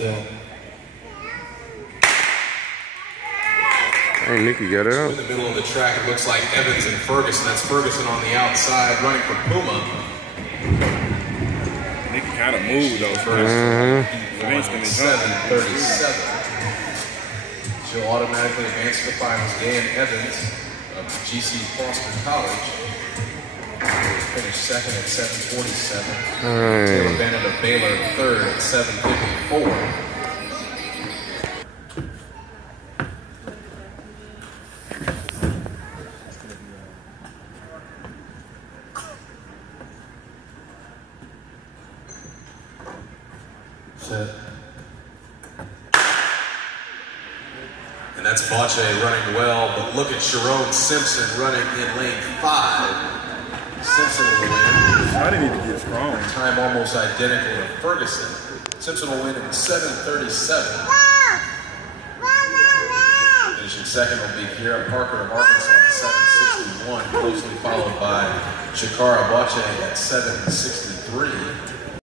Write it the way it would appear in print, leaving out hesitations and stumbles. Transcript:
Set. Hey, Nikki got it out. In the middle of the track, it looks like Evans and Ferguson. That's Ferguson on the outside, running for Puma. Nikki kind of moved though first. 7:37. She'll automatically advance to the finals. Dan Evans of GC Foster College finished second at 7:47. Taylor Bennett of Baylor third at 7:54. Set. And that's Bache running well, but look at Sharon Simpson running in lane 5. Simpson will win. I didn't even get strong. Time almost identical to Ferguson. Simpson will win in 7:37. Finishing second will be Kiera Parker of Arkansas at 7:61, closely followed by Shakara Bache at 7:63.